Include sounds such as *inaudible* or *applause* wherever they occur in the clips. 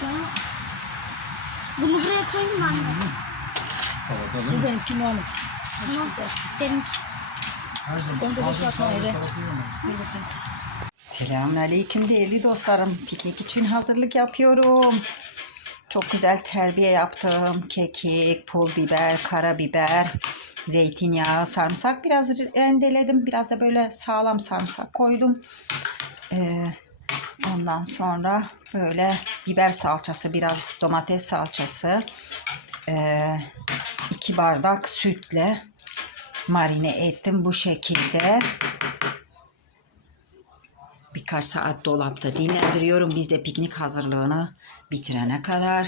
şu. Bunu buraya koyayım mı anne? Salata Bu değil mi? benimki Muhammed. Tamam. Benimki. Her zaman öyle. salata yiyorum. Bir bakayım. Selamünaleyküm değerli dostlarım. Piknik için hazırlık yapıyorum. Çok güzel terbiye yaptım. Kekik, pul biber, karabiber, zeytinyağı, sarımsak biraz rendeledim. Biraz da böyle sağlam sarımsak koydum. Ee, ondan sonra böyle biber salçası, biraz domates salçası, ee, iki bardak sütle marine ettim bu şekilde birkaç saat dolapta dinlendiriyorum. Biz de piknik hazırlığını bitirene kadar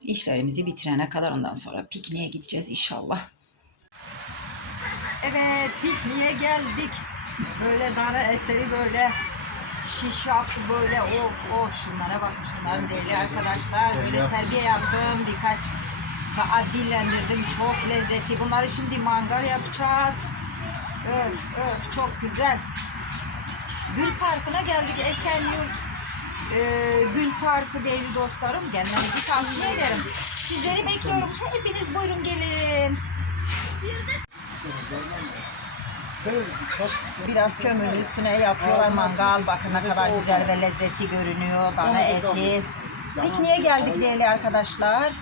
işlerimizi bitirene kadar ondan sonra pikniğe gideceğiz inşallah. Evet pikniğe geldik. Böyle dana etleri böyle şiş yaptı böyle of of şunlara bakın şunların deli arkadaşlar. Böyle terbiye yaptım birkaç saat dinlendirdim. Çok lezzetli. Bunları şimdi mangal yapacağız. Öf öf çok güzel. Gül Parkı'na geldik Esenyurt. Ee, Gül Parkı değerli dostlarım. Gelmenizi tavsiye ederim. Sizleri bekliyorum. Hepiniz buyurun gelin. Biraz kömürün üstüne yapıyorlar mangal. Bakın ne kadar güzel ve lezzetli görünüyor. Dana eti. Pikniğe geldik değerli arkadaşlar.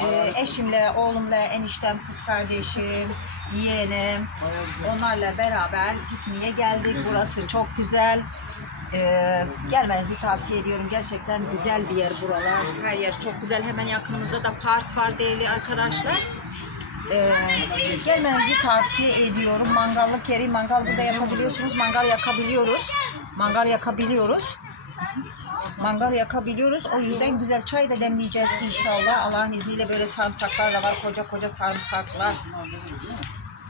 Ee, eşimle, oğlumla, eniştem, kız kardeşim, yeğenim. Onlarla beraber pikniğe geldik. Burası çok güzel. Ee, gelmenizi tavsiye ediyorum. Gerçekten güzel bir yer buralar. Her yer çok güzel. Hemen yakınımızda da park var değerli arkadaşlar. Ee, gelmenizi tavsiye ediyorum. Mangallık yeri, mangal burada yapabiliyorsunuz. Mangal yakabiliyoruz. Mangal yakabiliyoruz. Mangal yakabiliyoruz. O yüzden güzel çay da demleyeceğiz inşallah. Allah'ın izniyle böyle sarımsaklar da var. Koca koca sarımsaklar.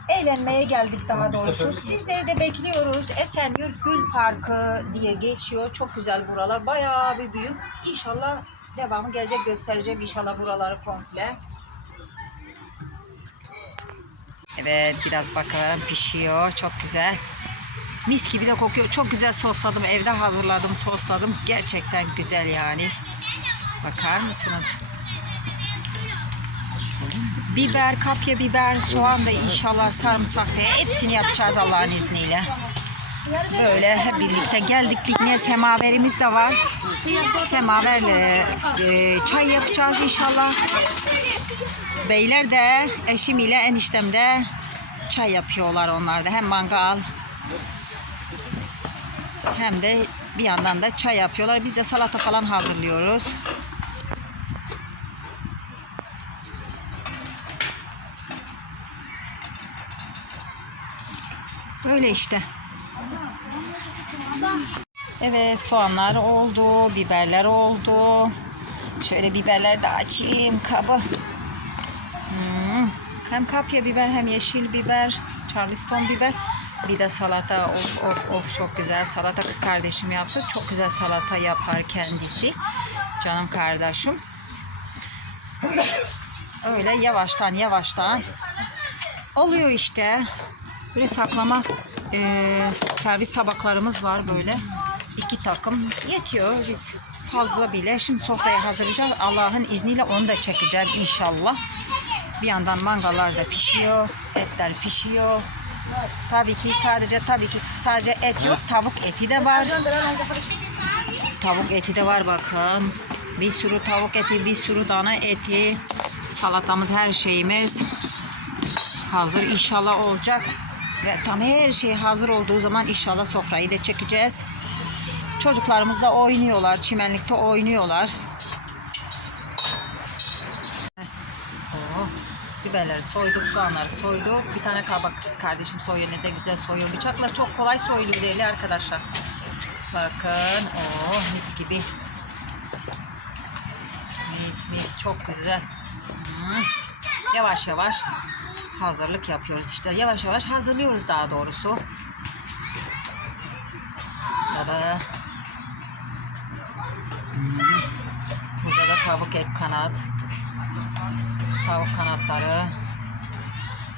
Eğlenmeye geldik daha doğrusu. Sizleri de bekliyoruz. Esenyurt Gül Parkı diye geçiyor. Çok güzel buralar. Bayağı bir büyük. İnşallah devamı gelecek göstereceğim inşallah buraları komple. Evet biraz bakalım pişiyor. Çok güzel. Mis gibi de kokuyor. Çok güzel sosladım. Evde hazırladım, sosladım. Gerçekten güzel yani. Bakar mısınız? Biber, kapya biber, soğan da inşallah sarımsak da hepsini yapacağız Allah'ın izniyle. Böyle hep birlikte geldik. Pikniğe semaverimiz de var. Semaverle e, çay yapacağız inşallah. Beyler de eşim ile eniştem de çay yapıyorlar onlar da. Hem mangal hem de bir yandan da çay yapıyorlar. Biz de salata falan hazırlıyoruz. Böyle işte. Evet soğanlar oldu, biberler oldu. Şöyle biberler de açayım kabı. Hmm, Hem kapya biber hem yeşil biber, charleston biber. Bir de salata of of of çok güzel. Salata kız kardeşim yaptı. Çok güzel salata yapar kendisi. Canım kardeşim. Öyle yavaştan yavaştan oluyor işte. Böyle saklama eee, servis tabaklarımız var böyle. iki takım yetiyor. Biz fazla bile. Şimdi sofraya hazırlayacağız. Allah'ın izniyle onu da çekeceğim inşallah. Bir yandan mangallar da pişiyor. Etler pişiyor. Tabii ki sadece tabii ki sadece et yok. Tavuk eti de var. Tavuk eti de var bakın. Bir sürü tavuk eti, bir sürü dana eti. Salatamız, her şeyimiz hazır inşallah olacak. Ve tam her şey hazır olduğu zaman inşallah sofrayı da çekeceğiz. Çocuklarımız da oynuyorlar. Çimenlikte oynuyorlar. Oh, biberleri soyduk, soğanları soyduk. Bir tane kabak kız kardeşim soyuyor. Ne de güzel soyuyor. Bıçakla çok kolay soyuluyor değerli arkadaşlar. Bakın. Oh mis gibi. Mis mis çok güzel. Hmm. Yavaş yavaş hazırlık yapıyoruz işte. Yavaş yavaş hazırlıyoruz daha doğrusu. Burada Hmm. Burada da tavuk et kanat. Tavuk kanatları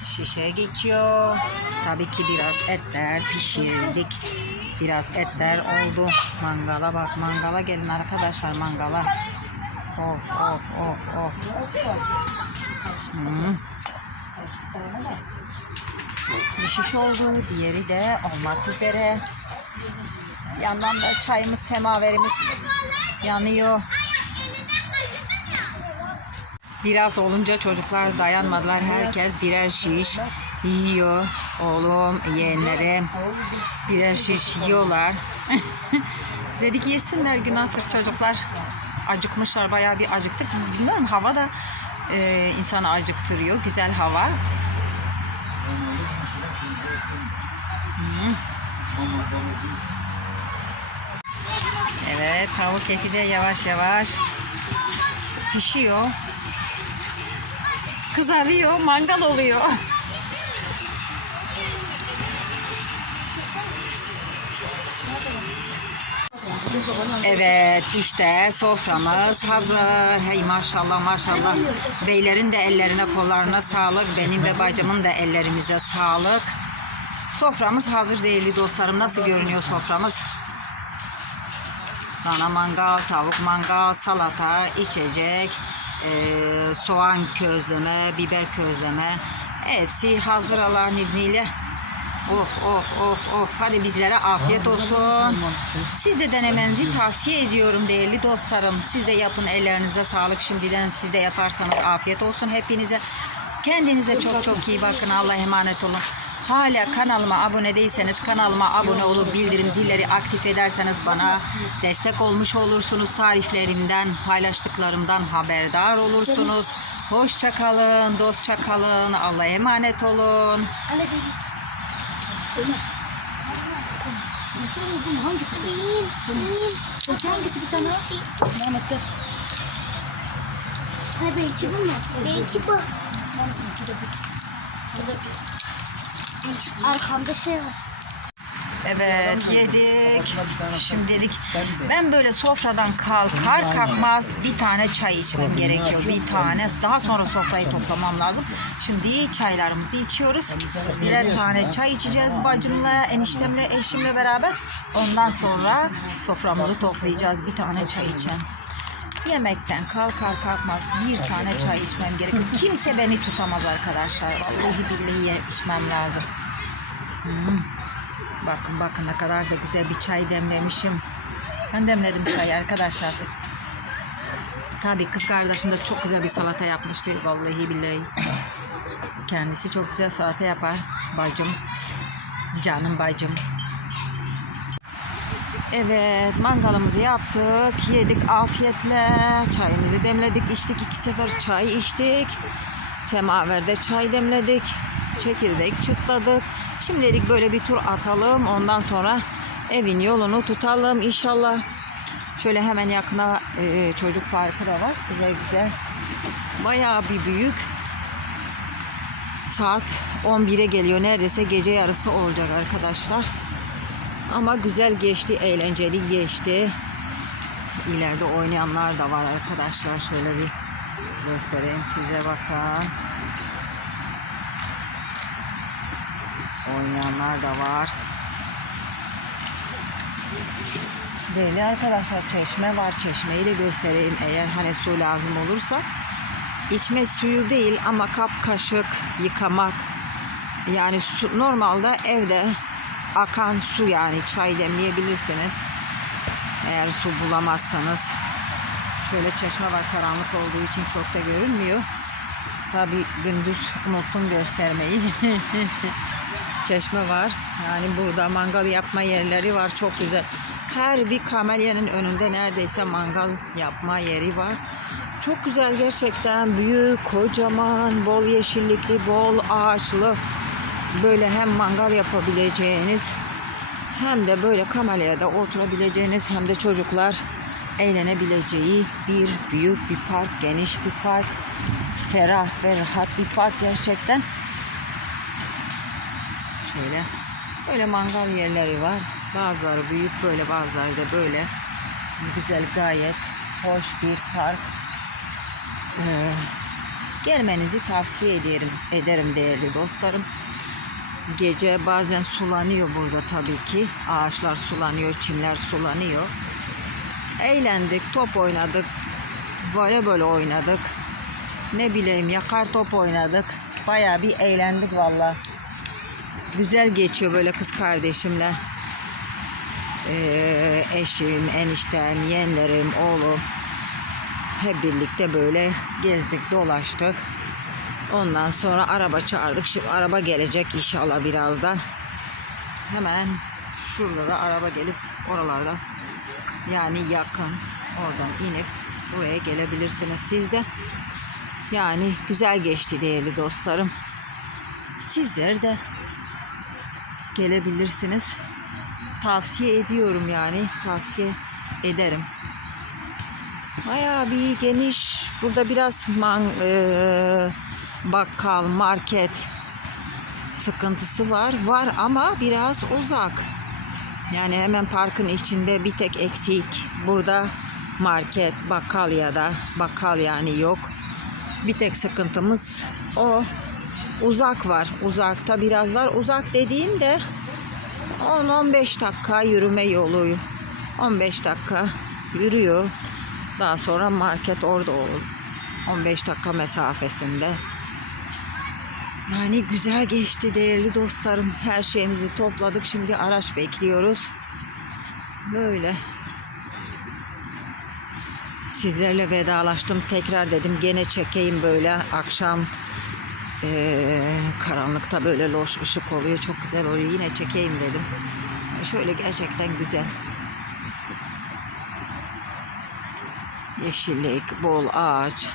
şişeye geçiyor. Tabii ki biraz etler pişirdik. Biraz etler oldu. Mangala bak mangala gelin arkadaşlar mangala. Of of of of. Hı. Bir şiş oldu, diğeri de olmak üzere. Yandan da çayımız, semaverimiz yanıyor. Biraz olunca çocuklar dayanmadılar. Herkes birer şiş yiyor. Oğlum, yeğenlerim birer şiş yiyorlar. *laughs* Dedik yesinler günahtır çocuklar. Acıkmışlar bayağı bir acıktık. Bilmiyorum hava da e, insanı acıktırıyor. Güzel hava. Evet tavuk eti de yavaş yavaş pişiyor. Kızarıyor, mangal oluyor. Evet işte soframız hazır. Hey maşallah maşallah. Beylerin de ellerine kollarına sağlık. Benim ve bacımın da ellerimize sağlık. Soframız hazır değerli dostlarım. Nasıl görünüyor soframız? Dana mangal, tavuk mangal, salata, içecek, eee, soğan közleme, biber közleme. Hepsi hazır Allah'ın izniyle. Of of of of. Hadi bizlere afiyet olsun. Siz de denemenizi tavsiye ediyorum değerli dostlarım. Siz de yapın ellerinize sağlık. Şimdiden siz de yaparsanız afiyet olsun hepinize. Kendinize çok çok iyi bakın. Allah'a emanet olun. Hala kanalıma abone değilseniz kanalıma abone olup bildirim zilleri aktif ederseniz bana destek olmuş olursunuz. Tariflerimden, paylaştıklarımdan haberdar olursunuz. Hoşça kalın, dostça kalın. Allah'a emanet olun. Bu hangisi? Hangisi bir tane? Mehmet gel. Anne benimki bu mu? Bu. Hangisi? İki de bu. Arkamda şey var. Evet yedik. Şimdi dedik ben böyle sofradan kalkar kalkmaz bir tane çay içmem gerekiyor. Bir tane. Daha sonra sofrayı toplamam lazım. Şimdi çaylarımızı içiyoruz. Birer tane çay içeceğiz bacımla, eniştemle, eşimle beraber. Ondan sonra soframızı toplayacağız. Bir tane çay içen. Yemekten kalkar kalkmaz bir tane çay içmem gerekiyor. Kimse beni tutamaz arkadaşlar. Vallahi billahi içmem lazım. Bakın bakın ne kadar da güzel bir çay demlemişim. Ben demledim çayı arkadaşlar. Tabii kız kardeşim de çok güzel bir salata yapmıştı. Vallahi billahi. Kendisi çok güzel salata yapar. Bacım. Canım bacım. Evet mangalımızı yaptık. Yedik afiyetle. Çayımızı demledik. içtik. iki sefer çay içtik. Semaverde çay demledik. Çekirdek çıtladık. Şimdi dedik böyle bir tur atalım. Ondan sonra evin yolunu tutalım inşallah. Şöyle hemen yakına e, çocuk parkı da var. Güzel güzel. Bayağı bir büyük. Saat 11'e geliyor. Neredeyse gece yarısı olacak arkadaşlar. Ama güzel geçti, eğlenceli geçti. İleride oynayanlar da var arkadaşlar. Şöyle bir göstereyim size bakın. Oynayanlar da var. Böyle arkadaşlar çeşme var. Çeşmeyi de göstereyim eğer hani su lazım olursa. İçme suyu değil ama kap kaşık yıkamak. Yani su, normalde evde akan su yani çay demleyebilirsiniz. Eğer su bulamazsanız. Şöyle çeşme var karanlık olduğu için çok da görünmüyor. Tabi gündüz unuttum göstermeyi. *laughs* çeşme var. Yani burada mangal yapma yerleri var. Çok güzel. Her bir kamelyanın önünde neredeyse mangal yapma yeri var. Çok güzel gerçekten. Büyük, kocaman, bol yeşillikli, bol ağaçlı. Böyle hem mangal yapabileceğiniz hem de böyle kamelyada oturabileceğiniz hem de çocuklar eğlenebileceği bir büyük bir park, geniş bir park, ferah ve rahat bir park gerçekten. Şöyle böyle mangal yerleri var. Bazıları büyük böyle bazıları da böyle. Güzel gayet hoş bir park. Ee, gelmenizi tavsiye ederim, ederim değerli dostlarım. Gece bazen sulanıyor burada tabii ki. Ağaçlar sulanıyor, çimler sulanıyor. Eğlendik, top oynadık. voleybol oynadık. Ne bileyim yakar top oynadık. Bayağı bir eğlendik valla. Güzel geçiyor böyle kız kardeşimle. Ee, eşim, eniştem, yeğenlerim, oğlum. Hep birlikte böyle gezdik, dolaştık. Ondan sonra araba çağırdık. Şimdi araba gelecek inşallah birazdan. Hemen şurada da araba gelip oralarda yani yakın oradan inip buraya gelebilirsiniz siz de. Yani güzel geçti değerli dostlarım. Sizler de gelebilirsiniz. Tavsiye ediyorum yani. Tavsiye ederim. Bayağı bir geniş. Burada biraz man, eee, bakkal, market sıkıntısı var. Var ama biraz uzak. Yani hemen parkın içinde bir tek eksik. Burada market, bakkal ya da bakkal yani yok. Bir tek sıkıntımız o. Uzak var. Uzakta biraz var. Uzak dediğim de 10-15 dakika yürüme yolu. 15 dakika yürüyor. Daha sonra market orada olur. 15 dakika mesafesinde. Yani güzel geçti değerli dostlarım. Her şeyimizi topladık. Şimdi araç bekliyoruz. Böyle. Sizlerle vedalaştım. Tekrar dedim gene çekeyim böyle akşam eee, karanlıkta böyle loş ışık oluyor. Çok güzel oluyor. Yine çekeyim dedim. Şöyle gerçekten güzel. Yeşillik, bol ağaç.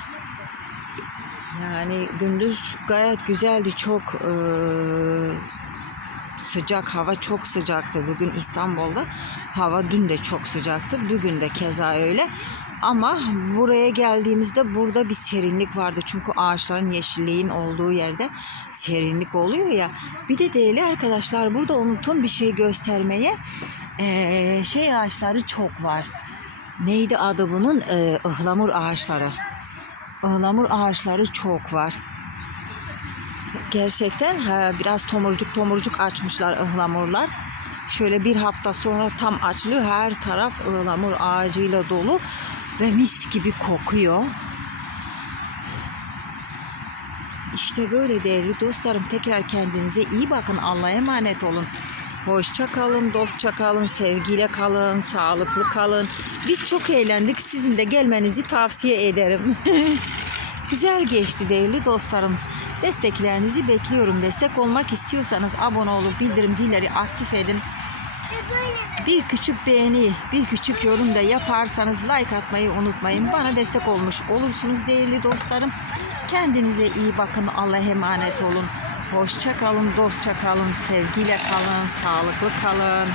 Yani gündüz gayet güzeldi. Çok eee, sıcak hava çok sıcaktı bugün İstanbul'da. Hava dün de çok sıcaktı. Bugün de keza öyle. Ama buraya geldiğimizde burada bir serinlik vardı. Çünkü ağaçların yeşilliğin olduğu yerde serinlik oluyor ya. Bir de değerli arkadaşlar burada unuttum bir şey göstermeye. Eee, şey ağaçları çok var. Neydi adı bunun? Eee ıhlamur ağaçları. Ihlamur ağaçları çok var. Gerçekten ha, biraz tomurcuk tomurcuk açmışlar ıhlamurlar. Şöyle bir hafta sonra tam açılıyor. Her taraf ıhlamur ağacıyla dolu ve mis gibi kokuyor. İşte böyle değerli dostlarım. Tekrar kendinize iyi bakın. Allah'a emanet olun. Hoşça kalın, dostça kalın, sevgiyle kalın, sağlıklı kalın. Biz çok eğlendik. Sizin de gelmenizi tavsiye ederim. *laughs* Güzel geçti değerli dostlarım. Desteklerinizi bekliyorum. Destek olmak istiyorsanız abone olup bildirim zilleri aktif edin. Bir küçük beğeni, bir küçük yorum da yaparsanız like atmayı unutmayın. Bana destek olmuş olursunuz değerli dostlarım. Kendinize iyi bakın. Allah'a emanet olun. Hoşça kalın, dostça kalın, sevgiyle kalın, sağlıklı kalın.